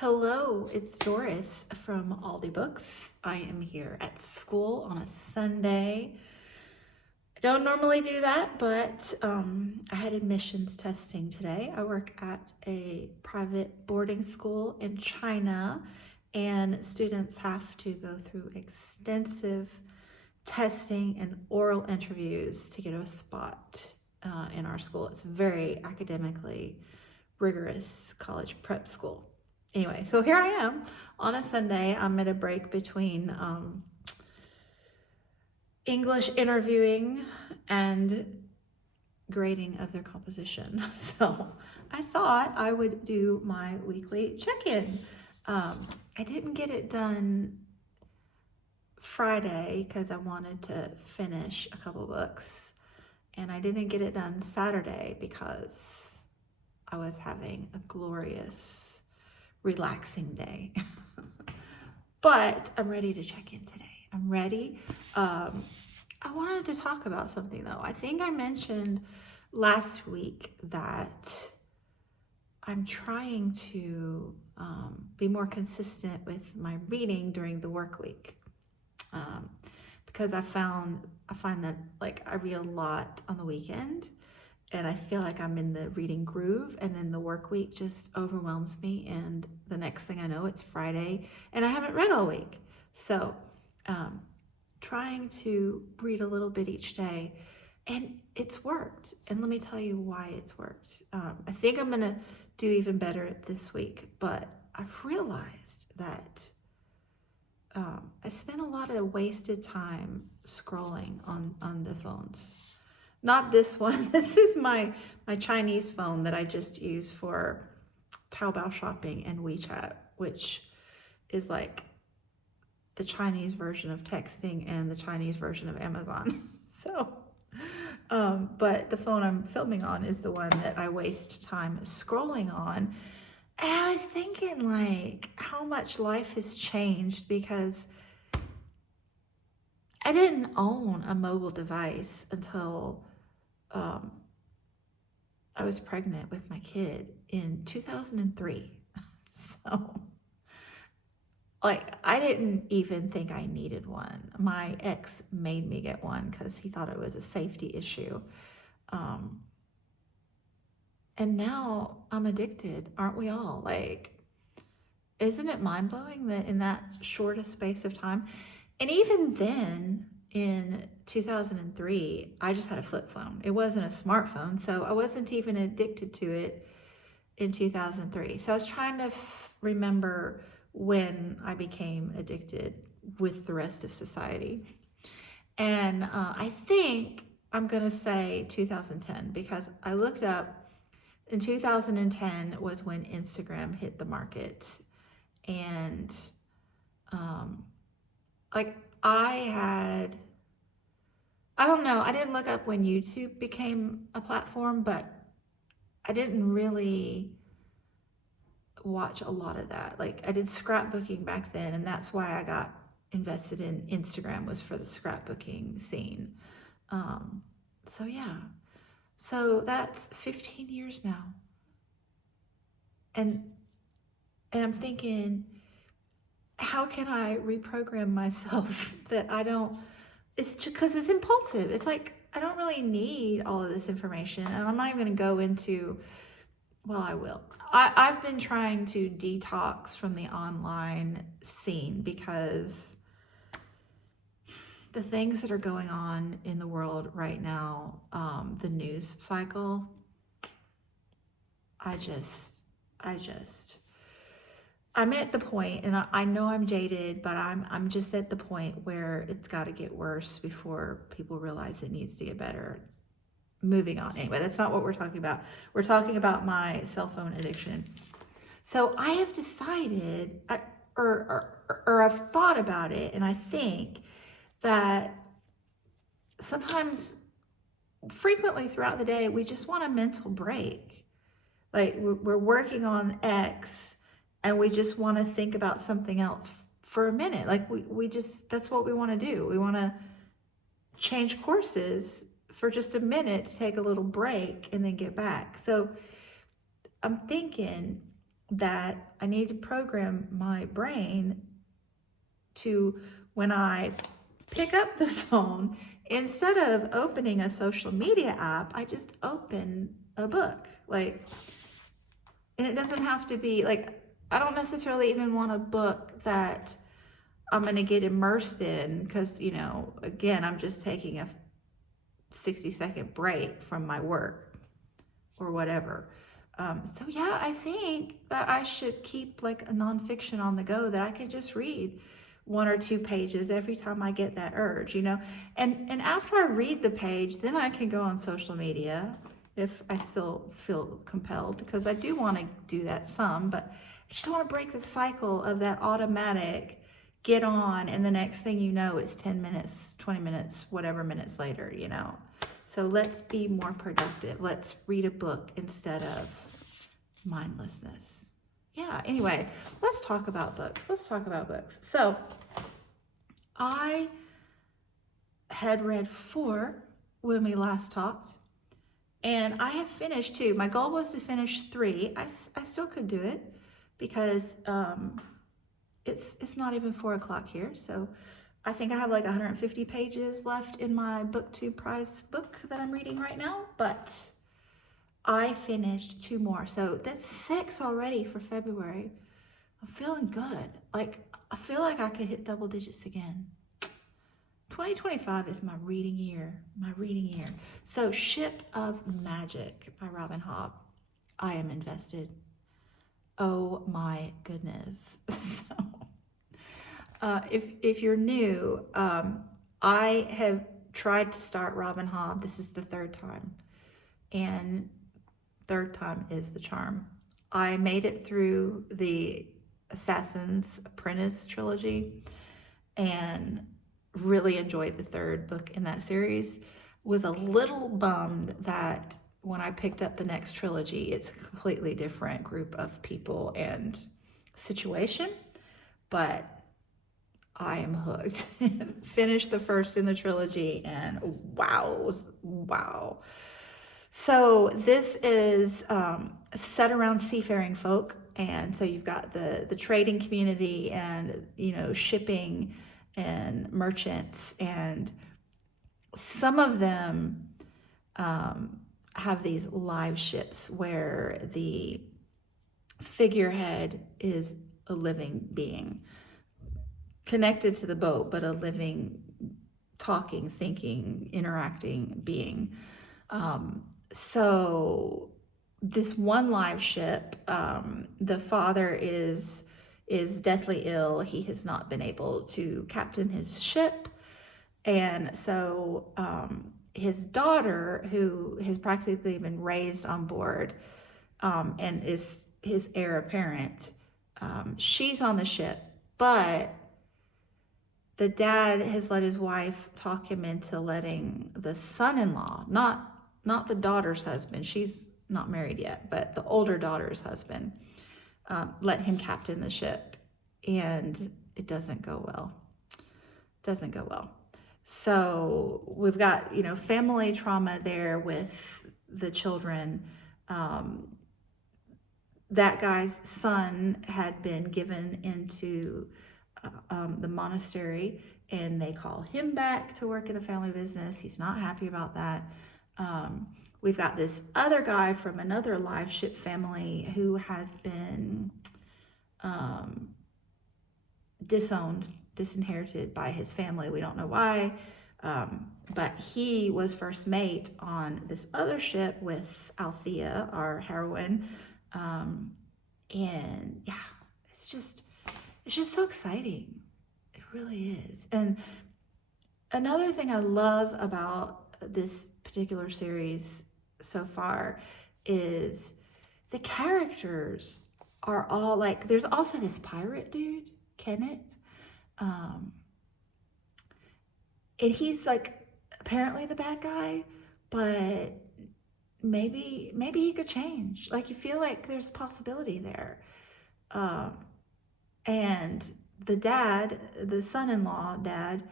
Hello, it's Doris from Aldi Books. I am here at school on a Sunday. I don't normally do that, but I had admissions testing today. I work at a private boarding school in China, and students have to go through extensive testing and oral interviews to get a spot in our school. It's very academically rigorous college prep school. Anyway, so here I am on a Sunday. I'm at a break between English interviewing and grading of their composition. So I thought I would do my weekly check-in. I didn't get it done Friday because I wanted to finish a couple books, and I didn't get it done Saturday because I was having a glorious, relaxing day. But I'm ready to check in today. I'm ready. I wanted to talk about something though. I think I mentioned last week that I'm trying to be more consistent with my reading during the work week. Because I find that like I read a lot on the weekend, and I feel like I'm in the reading groove, and then the work week just overwhelms me, and the next thing I know, it's Friday and I haven't read all week. So trying to read a little bit each day, and it's worked. And let me tell you why it's worked. I think I'm gonna do even better this week, but I've realized that I spent a lot of wasted time scrolling on the phones. Not this one. This is my Chinese phone that I just use for Taobao shopping and WeChat, which is like the Chinese version of texting and the Chinese version of Amazon. So, but the phone I'm filming on is the one that I waste time scrolling on. And I was thinking like how much life has changed because I didn't own a mobile device until I was pregnant with my kid in 2003. So, like, I didn't even think I needed one. My ex made me get one because he thought it was a safety issue. And now I'm addicted, aren't we all? Like, isn't it mind-blowing that in that shortest space of time, and even then in 2003, I just had a flip phone. It wasn't a smartphone, so I wasn't even addicted to it in 2003. So I was trying to remember when I became addicted with the rest of society. And I think I'm going to say 2010 because I looked up in 2010 was when Instagram hit the market. And like I don't know, I didn't look up when YouTube became a platform, but I didn't really watch a lot of that. Like I did scrapbooking back then, and that's why I got invested in Instagram, was for the scrapbooking scene. So yeah, so that's 15 years now. And I'm thinking, how can I reprogram myself that I don't, it's because it's impulsive. It's like, I don't really need all of this information. And I'm not even going to go into, well, I will. I've been trying to detox from the online scene because the things that are going on in the world right now, the news cycle, I'm at the point, and I know I'm jaded, but I'm just at the point where it's got to get worse before people realize it needs to get better. Moving on. Anyway, that's not what we're talking about. We're talking about my cell phone addiction. So I have decided, or I've thought about it, and I think that sometimes, frequently throughout the day, we just want a mental break. Like we're working on X, and we just want to think about something else for a minute. Like we just, that's what we want to do. We want to change courses for just a minute to take a little break and then get back. So I'm thinking, that I need to program my brain to, when I pick up the phone, instead of opening a social media app, I just open a book. Like, and it doesn't have to be like, I don't necessarily even want a book that I'm going to get immersed in, because, again, I'm just taking a 60-second break from my work or whatever. So yeah, I think that I should keep like a nonfiction on the go that I can just read 1 or 2 pages every time I get that urge, And after I read the page, then I can go on social media if I still feel compelled, because I do want to do that some, but I just want to break the cycle of that automatic get on, and the next thing you know, it's 10 minutes, 20 minutes, whatever minutes later. So let's be more productive. Let's read a book instead of mindlessness. Yeah, anyway, let's talk about books. So I had read 4 when we last talked, and I have finished 2. My goal was to finish 3. I still could do it, because it's not even 4 o'clock here, so I think I have like 150 pages left in my BookTube prize book that I'm reading right now, but I finished 2 more. So that's 6 already for February. I'm feeling good. Like, I feel like I could hit double digits again. 2025 is my reading year. So Ship of Magic by Robin Hobb. I am invested. Oh my goodness. If you're new, I have tried to start Robin Hobb. This is the 3rd time, and 3rd time is the charm. I made it through the Assassin's Apprentice trilogy and really enjoyed the 3rd book in that series. Was a little bummed that when I picked up the next trilogy, it's a completely different group of people and situation, but I am hooked. Finished the 1st in the trilogy, and wow. So this is set around seafaring folk, and so you've got the trading community, and shipping and merchants, and some of them have these live ships where the figurehead is a living being connected to the boat, but a living, talking, thinking, interacting being. So this one live ship, the father is deathly ill. He has not been able to captain his ship, and so his daughter, who has practically been raised on board, and is his heir apparent, she's on the ship, but the dad has let his wife talk him into letting the son-in-law, not the daughter's husband, she's not married yet, but the older daughter's husband, let him captain the ship, and it doesn't go well. So we've got, family trauma there with the children. That guy's son had been given into the monastery, and they call him back to work in the family business. He's not happy about that. We've got this other guy from another live ship family who has been disinherited by his family. We don't know why, but he was first mate on this other ship with Althea, our heroine, and yeah, it's just so exciting. It really is. And another thing I love about this particular series so far is the characters are all like, there's also this pirate dude, Kenneth, and he's like apparently the bad guy, but maybe he could change. Like, you feel like there's a possibility there. And the dad, the son-in-law dad,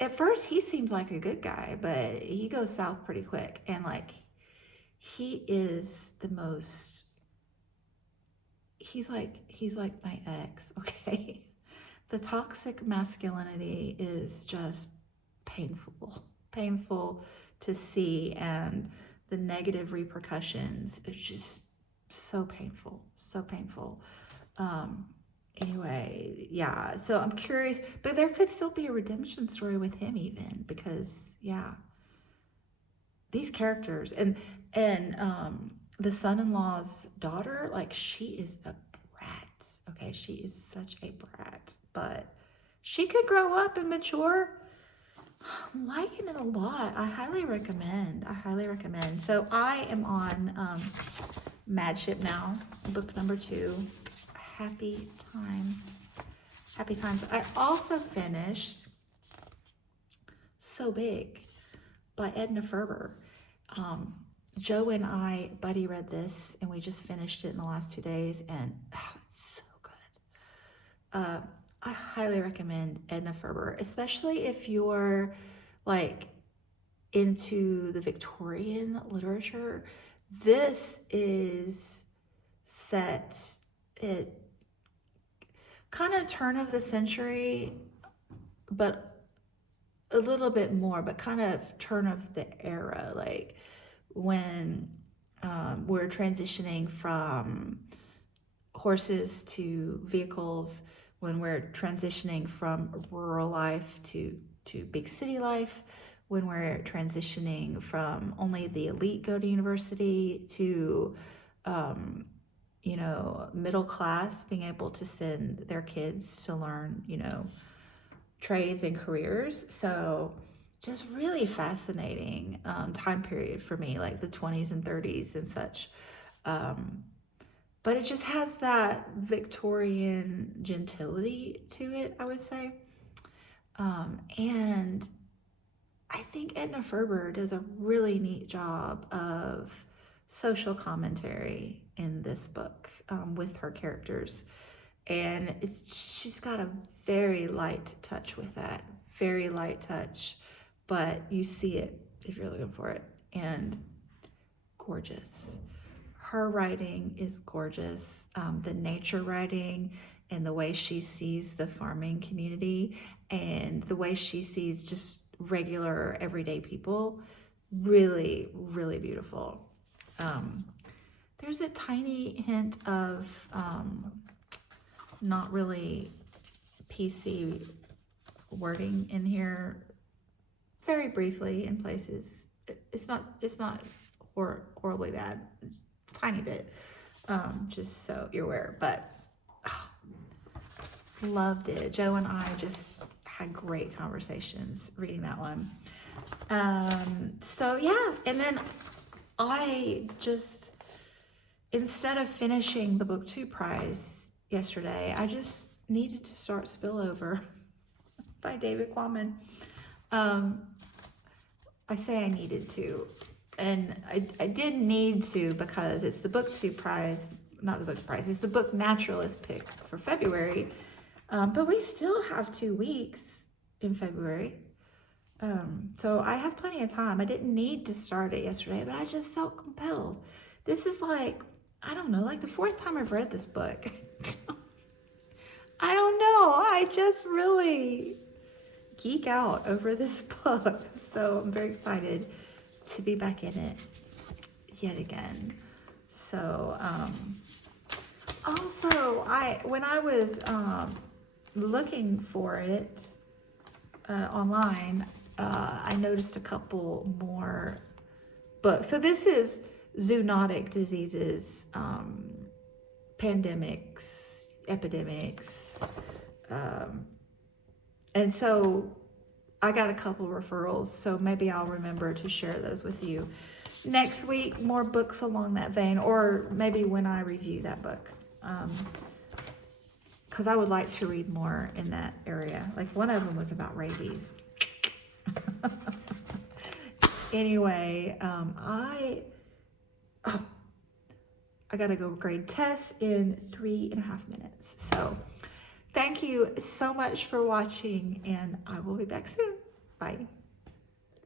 at first he seems like a good guy, but he goes south pretty quick. And like, he is the most he's like my ex, okay? The toxic masculinity is just painful to see, and the negative repercussions is just so painful, so painful. Anyway, yeah, so I'm curious, but there could still be a redemption story with him even, because yeah, these characters and the son-in-law's daughter, like, she is a brat. Okay, she is such a brat, but she could grow up and mature. I'm liking it a lot. I highly recommend. So I am on Madship now, book number 2. Happy times. I also finished So Big by Edna Ferber. Joe and I buddy read this, and we just finished it in the last 2 days, and it's so good. I highly recommend Edna Ferber, especially if you're like into the Victorian literature. This is set at kind of turn of the century, but a little bit more, but kind of turn of the era, like when we're transitioning from horses to vehicles, when we're transitioning from rural life to big city life, when we're transitioning from only the elite go to university to middle class being able to send their kids to learn trades and careers. So just really fascinating time period for me, like the 20s and 30s and such. But it just has that Victorian gentility to it, I would say. And I think Edna Ferber does a really neat job of social commentary in this book with her characters. And she's got a very light touch with that, very light touch, but you see it if you're looking for it. And gorgeous. Her writing is gorgeous. The nature writing and the way she sees the farming community and the way she sees just regular everyday people, really, really beautiful. There's a tiny hint of not really PC wording in here, very briefly in places. It's not horribly bad, tiny bit, just so you're aware. But loved it. Joe and I just had great conversations reading that one. So yeah, and then I just, instead of finishing the book 2 prize yesterday, I just needed to start Spillover by David Quammen. I say I needed to, and I did need to, because it's the book 2 prize, not the book 2 prize, it's the book naturalist pick for February. But we still have 2 weeks in February. So I have plenty of time. I didn't need to start it yesterday, but I just felt compelled. This is like, I don't know, like the 4th time I've read this book. I don't know. I just really geek out over this book. So I'm very excited to be back in it yet again. So, also, when I was looking for it online, I noticed a couple more books. So this is zoonotic diseases, pandemics, epidemics, and so I got a couple referrals, so maybe I'll remember to share those with you next week. More books along that vein, or maybe when I review that book, because I would like to read more in that area. Like one of them was about rabies. Anyway, I gotta go grade tests in 3.5 minutes. So thank you so much for watching, and I will be back soon. Bye.